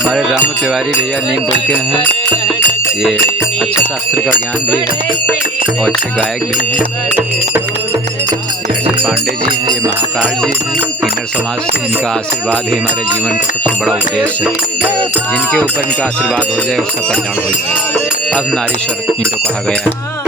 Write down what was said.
हमारे रामू तिवारी भैया नीम बोल के हैं। ये अच्छा शास्त्र का ज्ञान भी है और अच्छे गायक भी हैं। ये हर्षित पांडे जी हैं, ये महाकाल जी हैं किन्नर समाज से। इनका आशीर्वाद ही हमारे जीवन का सबसे बड़ा उद्देश्य है। जिनके ऊपर इनका आशीर्वाद हो जाए उसका कल्याण हो जाए। अब नारीश्वर इनको कहा गया है।